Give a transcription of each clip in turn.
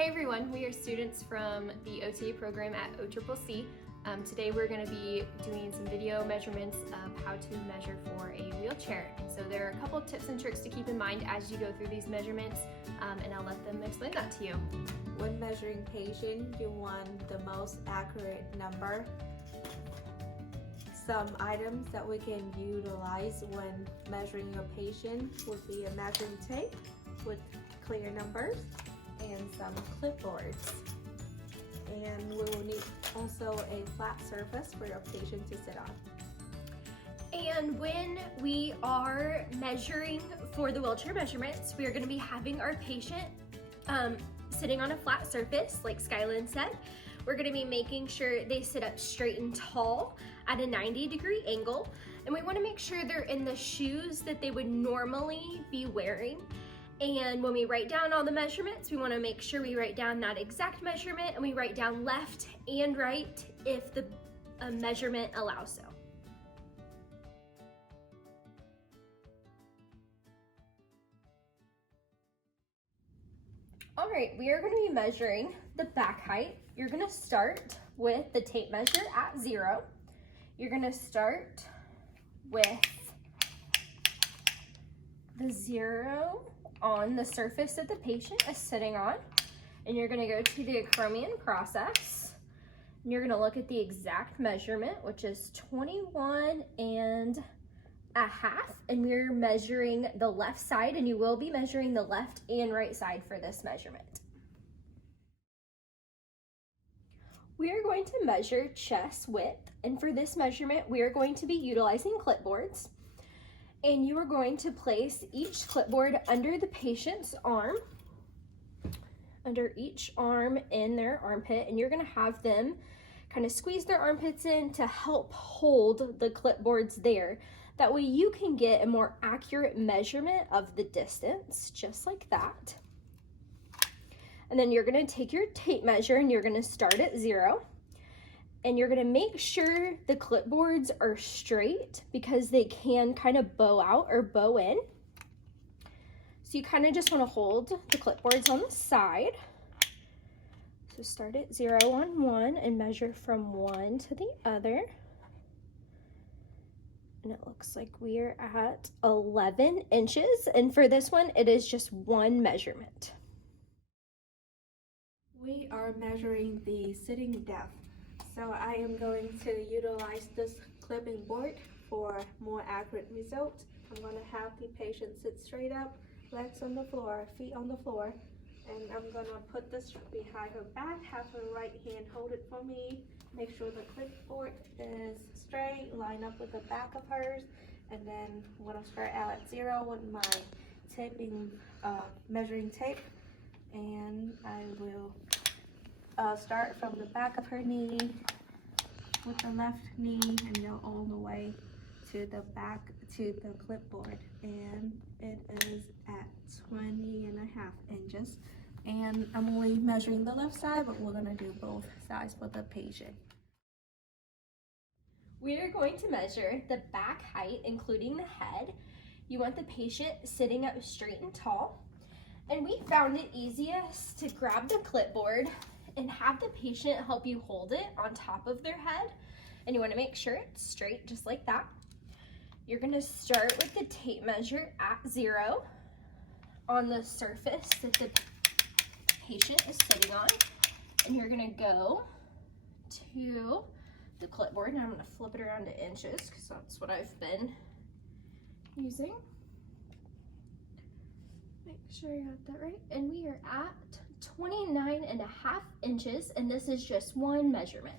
Hey everyone, we are students from the OTA program at OCCC. Today we're going to be doing some video measurements of how to measure for a wheelchair. So there are a couple of tips and tricks to keep in mind as you go through these measurements, and I'll let them explain that to you. When measuring patient, you want the most accurate number. Some items that we can utilize when measuring your patient would be a measuring tape with clear numbers and some clipboards. And we will need also a flat surface for your patient to sit on. And when we are measuring for the wheelchair measurements, we are going to be having our patient sitting on a flat surface, like Skylin said. We're going to be making sure they sit up straight and tall at a 90-degree angle. And we want to make sure they're in the shoes that they would normally be wearing. And when we write down all the measurements, we want to make sure we write down that exact measurement, and we write down left and right if the measurement allows so. All right, we are going to be measuring the back height. You're going to start with the tape measure at 0. You're going to start with the 0 on the surface that the patient is sitting on, and you're going to go to the acromion process, and you're going to look at the exact measurement, which is 21 and a half, and we're measuring the left side, and you will be measuring the left and right side for this measurement. We are going to measure chest width, and for this measurement we are going to be utilizing clipboards. And you are going to place each clipboard under the patient's arm, under each arm in their armpit, and you're going to have them kind of squeeze their armpits in to help hold the clipboards there. That way you can get a more accurate measurement of the distance, just like that. And then you're going to take your tape measure and you're going to start at 0. And you're going to make sure the clipboards are straight because they can kind of bow out or bow in. So you kind of just want to hold the clipboards on the side. So start at 0 on one and measure from one to the other. And it looks like we are at 11 inches. And for this one, it is just one measurement. We are measuring the sitting depth. So I am going to utilize this clipping board for more accurate results. I'm going to have the patient sit straight up, legs on the floor, feet on the floor, and I'm going to put this behind her back, have her right hand hold it for me, make sure the clipboard is straight, line up with the back of hers, and then I'm going to start out at 0 with my measuring tape, and I will start from the back of her knee with the left knee and go all the way to the back to the clipboard, and it is at 20 and a half inches. And I'm only measuring the left side, but we're going to do both sides for the patient. We are going to measure the back height, including the head. You want the patient sitting up straight and tall. And we found it easiest to grab the clipboard and have the patient help you hold it on top of their head. And you want to make sure it's straight, just like that. You're going to start with the tape measure at 0 on the surface that the patient is sitting on. And you're going to go to the clipboard, and I'm going to flip it around to inches because that's what I've been using. Make sure you got that right. And we are at 29 and a half inches, and this is just one measurement.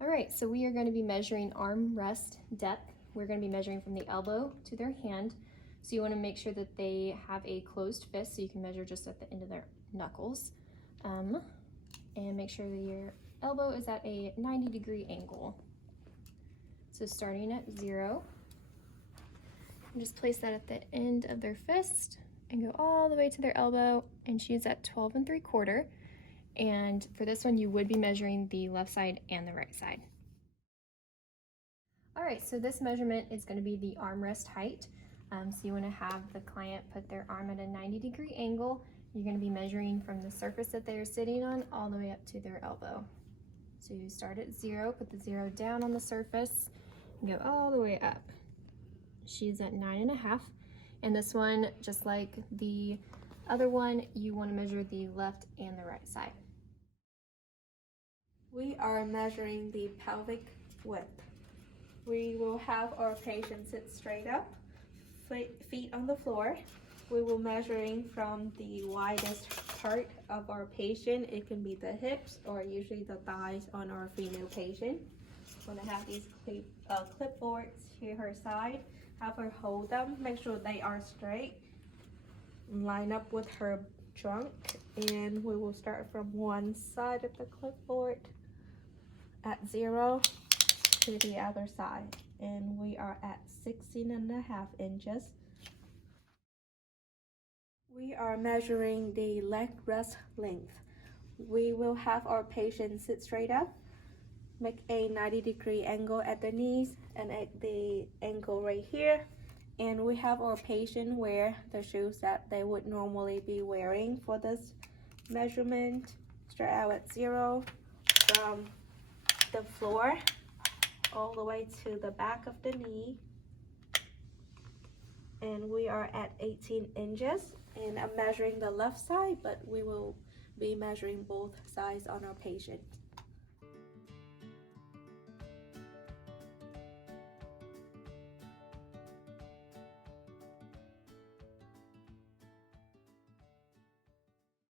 All right, so we are going to be measuring arm rest depth. We're going to be measuring from the elbow to their hand. So you want to make sure that they have a closed fist, so you can measure just at the end of their knuckles. And make sure that your elbow is at a 90-degree angle. So starting at 0, and just place that at the end of their fist and go all the way to their elbow, and she's at 12 3/4. And for this one, you would be measuring the left side and the right side. All right, so this measurement is going to be the armrest height. So you want to have the client put their arm at a 90-degree angle You're going to be measuring from the surface that they are sitting on all the way up to their elbow. So you start at 0, put the 0 down on the surface, and go all the way up. She's at 9.5. And this one, just like the other one, you want to measure the left and the right side. We are measuring the pelvic width. We will have our patient sit straight up, feet on the floor. We will measuring from the widest part of our patient. It can be the hips or usually the thighs on our female patient. We're gonna have these clipboards here her side. Have her hold them, make sure they are straight. Line up with her trunk, and we will start from one side of the clipboard at 0 to the other side, and we are at 16.5 inches. We are measuring the leg rest length. We will have our patient sit straight up, make a 90-degree angle at the knees and at the ankle right here, and we have our patient wear the shoes that they would normally be wearing for this measurement. Start out at 0 from the floor all the way to the back of the knee, and we are at 18 inches. And I'm measuring the left side, but we will be measuring both sides on our patient.